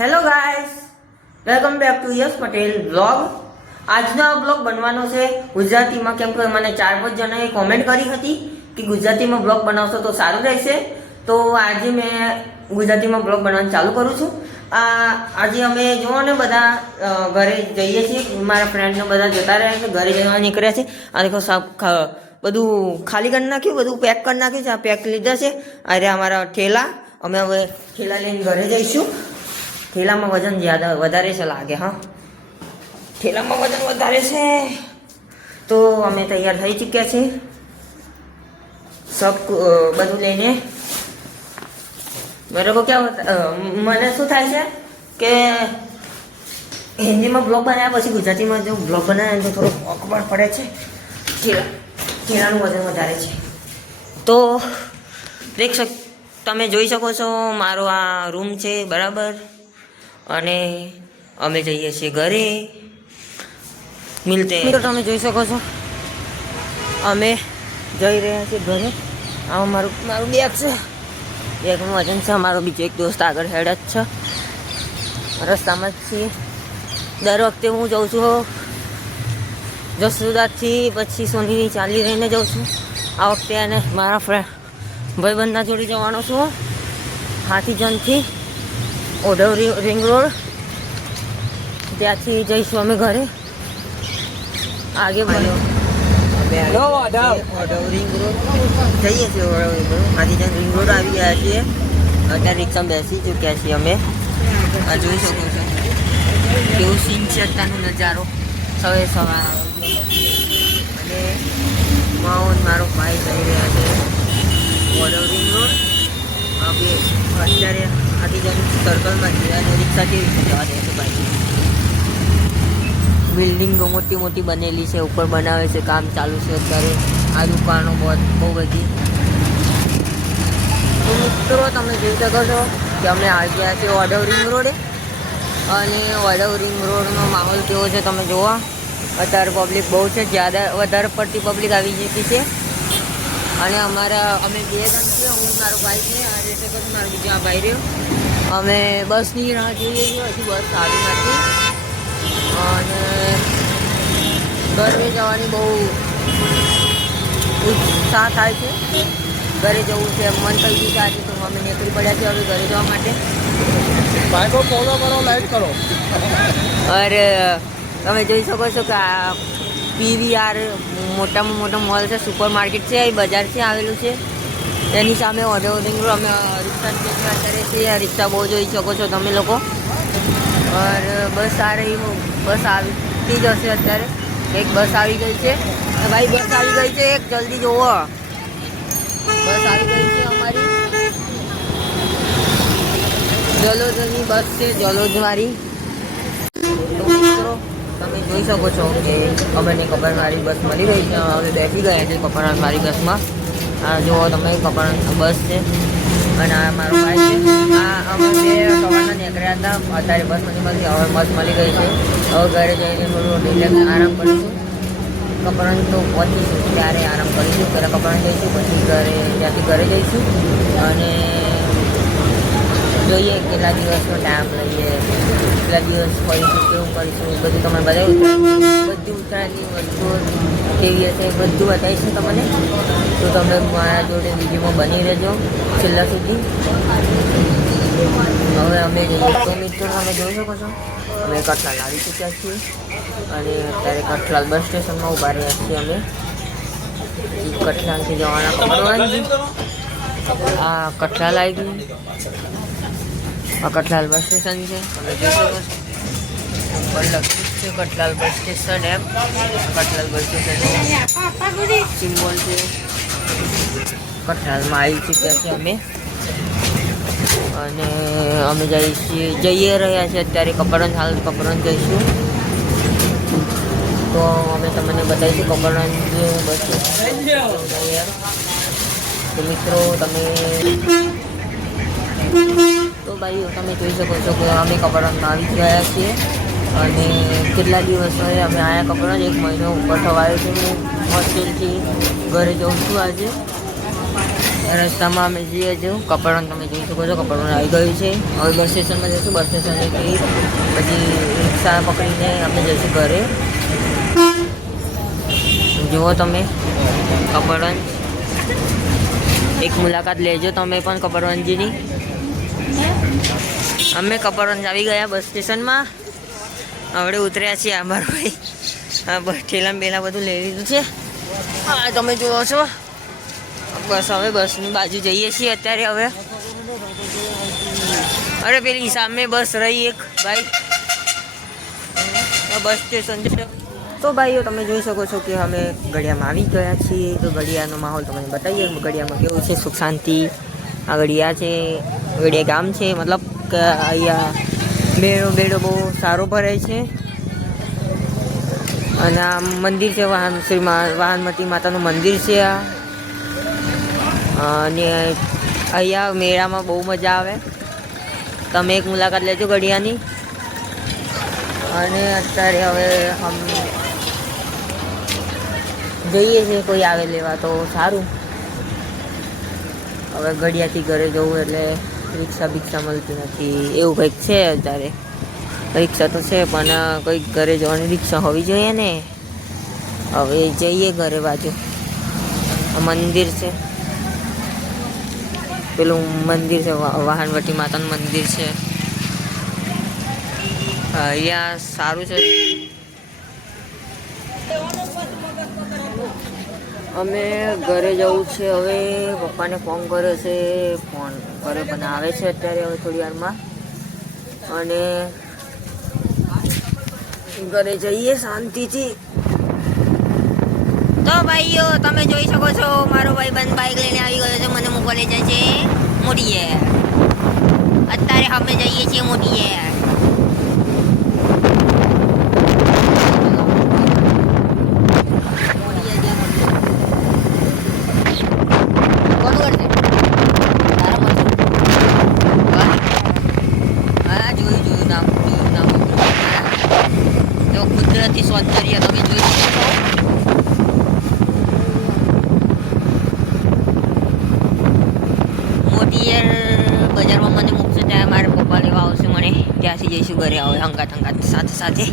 Hello guys, welcome back to Yash Patel vlog. આજનો આ blog બનવાનો છે ગુજરાતીમાં, કેમ કે મને 4-5 જણાએ કોમેન્ટ કરી હતી કે ગુજરાતીમાં બ્લોગ બનાવશો તો સારું રહેશે. તો આજે મેં ગુજરાતીમાં બ્લોગ બનાવવાનું ચાલુ કરું છું. આજે અમે જોવો ને બધા ઘરે જઈએ છીએ, મારા ફ્રેન્ડને બધા જતા રહ્યા છે, ઘરે જવા નીકળ્યા છે. આ દેખો બધું ખાલી કરી નાખ્યું, બધું પેક કરી નાખ્યું છે. આ પેક લીધા છે. અરે અમારા ઠેલા, અમે હવે ઠેલા લઈને ઘરે જઈશું. ઠેલામાં વજન વધારે છે લાગે. હા, ઠેલામાં વજન વધારે છે. તો અમે તૈયાર થઈ ચૂક્યા છીએ સબ બધું લઈને. બરાબર. ક્યાં મને શું થાય છે કે હિન્દીમાં બ્લોગ બનાવ્યા પછી ગુજરાતીમાં જો બ્લોગ બનાવે તો થોડું અખબાર પડે છે. ઠેલાનું વજન વધારે છે. તો તમે જોઈ શકો છો મારો આ રૂમ છે, બરાબર. અને અમે જઈએ છીએ ઘરે. મિલતે તો તમે જોઈ શકો છો અમે જઈ રહ્યા છીએ ઘરે. આ મારું બેગ છે, બેગનું વજન છે. અમારો બીજો એક દોસ્ત આગળ હેડ જ છે, રસ્તામાં જ છીએ. દર વખતે હું જાઉં છું જસુદાથી, પછી સોનીની ચાલી રહીને જાઉં છું. આ વખતે એને મારા ભાઈબંધના જોડે જવાનો છું, હાથીજનથી ઓઢવ રિંગ રોડ. ત્યાંથી જઈશું અમે ઘરે. આગે બોલો. ઓઢવ રિંગ રોડ જઈએ છીએ. Odhav ring road, Hathijan ring road આવી ગયા છીએ. અત્યારે રિક્ષામાં બેસી ચૂક્યા છીએ અમે. આ જોઈ શકો છો કેવું સીન છે અત્યારનો નજારો. સવાર અને મારો ભાઈ જઈ રહ્યા છે ઓઢવ રિંગ રોડ. હવે અત્યારે હાથીજન સર્કલમાં જઈએ અને રિક્ષા કેવી રીતે જવા દે છે ભાઈ. બિલ્ડિંગો મોટી મોટી બનેલી છે, ઉપર બનાવે છે, કામ ચાલુ છે અત્યારે. આ દુકાનો બહુ બધી. તો મિત્રો તમે જોઈ શકો છો કે અમે આવી ગયા છીએ ઓઢવ રિંગ રોડે. અને ઓઢવ રિંગ રોડનો માહોલ કેવો છે તમે જોવા. અત્યારે પબ્લિક બહુ છે, વધારે પડતી પબ્લિક આવી ચૂકી છે. અને અમે 2 જણ છીએ, હું મારો ભાઈ છે, આ રીતે કરું મારો બીજો આ ભાઈ રહ્યો. અમે બસની રાહ જોઈએ છીએ, હજી બસ આવી નથી. અને ઘરે જવાની બહુ ઉત્સાહ થાય છે. ઘરે જવું છે મન થઈ ગયું છે આજે, તો અમે નીકળી પડ્યા છીએ હવે ઘરે જવા માટે. બાઈકો ફોલો કરો, લાઈટ કરો. અરે તમે જોઈ શકો છો કે આ PVR મોટામાં મોટો મોલ છે, સુપર માર્કેટ છે, એ બજાર છે આવેલું છે. એની સામે ઓઢવ રિંગ રોડ. અમે રિક્ષા અત્યારે છીએ. રિક્ષા બહુ જોઈ શકો છો તમે લોકો. બસ બસ આવતી જ હશે અત્યારે. એક બસ આવી ગઈ છે ભાઈ, બસ આવી ગઈ છે, એક જલ્દી જોવો. બસ આવી ગઈ છે અમારી જલોદની બસ છે, જલોદવાળી. તો મિત્રો તમે જોઈ શકો છો કે ખબરની કપરવાળી બસ મળી રહી છે. હવે બેસી ગયા છે કપરવાળી બસમાં. આ જુઓ તમે, કપરવાની બસ છે. અને આ મારો ભાઈ છે. આ અમે 2 સવારના નીકળ્યા હતા, અત્યારે બસ નથી મળતી. હવે બસ મળી ગઈ છે. હવે ઘરે જઈને થોડું રિલેક્સ આરામ કરીશું. કપરાણ તો પહોંચીશું ત્યારે આરામ કરીશું. પહેલાં કપરાણ જઈશું, પછી ત્યાંથી ઘરે જઈશું. અને જોઈએ કેટલા દિવસનો ટાઈમ લઈએ, કેટલા દિવસ ફરીશું, કેવું કરીશું, બધું તમને બતાવ્યું. બધી ઉત્તરાયણની વસ્તુઓ કેવી હશે એ બધું બતાવીશું તમને. તો તમે મારા જોડે વિડીયોમાં બની રહેજો છેલ્લા સુધી. હવે અમે જઈએ. તો મિત્રો તમે જોઈ શકો છો અમે કઠલાલ આવી ચૂક્યા છીએ. અને અત્યારે કઠલાલ બસ સ્ટેશનમાં ઊભા રહ્યા છીએ અમે. કઠલાલથી જવાના કપરવાંજી. આ કઠલાલ આવી ગયું. આ કઠલાલ બસ સ્ટેશન છે, તમે જોઈ શકો છો. ઉપર લખ્યું છે કઠલાલ બસ સ્ટેશન એમ. કઠલાલ બસ સ્ટેશન સિમ્બોલ છે. કઠલાલમાં આવી ચૂક્યા છીએ અમે. અને અમે જઈ રહ્યા છીએ અત્યારે કપરન. હાલ કપરન જઈશું. તો અમે તમને બતાવીશું કપરન બસ સ્ટેશન. તો મિત્રો તમે ભાઈઓ તમે જોઈ શકો છો કે અમે કપરામાં આવી ગયા છીએ. અને કેટલા દિવસ હવે અમે આવ્યા કપરાં, 1 મહિનો ઉપર થવાયો છે. હું હોસ્ટેલથી ઘરે જાઉં છું આજે. રસ્તામાં અમે જઈએ છીએ કપડવન, તમે જોઈ શકો છો કપડવન આવી ગયું છે. હવે બસ સ્ટેશનમાં જઈશું, બસ સ્ટેશનથી પછી રિક્ષા પકડીને આપણે જઈશું ઘરે. જુઓ તમે કપડવન, એક મુલાકાત લેજો તમે પણ કપડવનજીની. અમે કપડવન આવી ગયા બસ સ્ટેશનમાં, હવે ઉતર્યા છીએ. અમારો ભાઈ બસ ઠેલા બેલા બધું લઈ લીધું છે. હા તમે જુઓ છો, બસ હવે બસની બાજુ જઈએ છીએ અત્યારે. હવે અરે પેલી સામે બસ રહી એક ભાઈ, બસ સ્ટેશન છે. તો ભાઈઓ તમે જોઈ શકો છો કે અમે ગળિયામાં આવી ગયા છીએ. તો ગળિયાનો માહોલ તમને બતાવીએ ગળિયામાં કેવું છે, સુખ શાંતિ. આ ગળિયા છે, ગળિયા ગામ છે, મતલબ કે અહીંયા બેડો બેડો બહુ સારો ભરાય છે. અને આ મંદિર છે, વાહનમતી માતાનું મંદિર છે આ. અને અહીંયા મેળામાં બહુ મજા આવે, તમે એક મુલાકાત લેજો ગળિયાની. અને અત્યારે હવે જઈએ છીએ, કોઈ આવે લેવા તો સારું. હવે ગળિયાથી ઘરે જવું એટલે રિક્ષા બિક્ષા મળતી નથી, એવું કંઈક છે. અત્યારે રિક્ષા તો છે પણ કંઈક ઘરે જવાની રિક્ષા હોવી જોઈએ ને. હવે જઈએ ઘરે બાજુ. મંદિર છે, પેલું મંદિર છે, વાહનવટી માતાનું મંદિર છે. અહીંયા સારું છે. અમે ઘરે જવું છે હવે. પપ્પાને ફોન કર્યો છે, ફોન ઘરે પણ આવે છે અત્યારે હવે થોડી વારમાં. અને ઘરે જઈએ શાંતિથી. તો ભાઈઓ તમે જોઈ શકો છો મારો ભાઈ બંધ બાઈક લઈને આવી ગયો છે, મને મૂકવા લઈ જાય છે મોટીએ. અત્યારે અમે જઈએ છીએ મોટીએ. કુદરતી સૌંદર્ય તમે જોઈ શકો છો. મોટી બજારમાં મને મૂકશે, ત્યાં મારા પપ્પા લેવા આવશે મને, ત્યાંથી જઈશું ઘરે. હવે હંગાત સાથે સાથે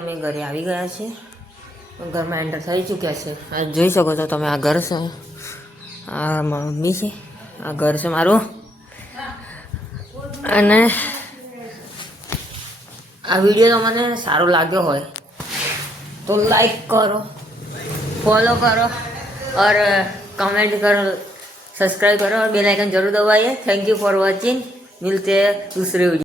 અમે ઘરે આવી ગયા છે. ઘરમાં એન્ટર થઈ ચૂક્યા છે. આ જોઈ શકો છો તમે, આ ઘર છે, આ મમ્મી છે, આ ઘર છે મારું. અને આ વિડીયો તમને સારો લાગ્યો હોય તો લાઈક કરો, फॉलो करो और कमेंट करो, सब्सक्राइब करो और बेल आइकन जरूर दबाइए. Thank you for watching. मिलते हैं दूसरे वीडियो.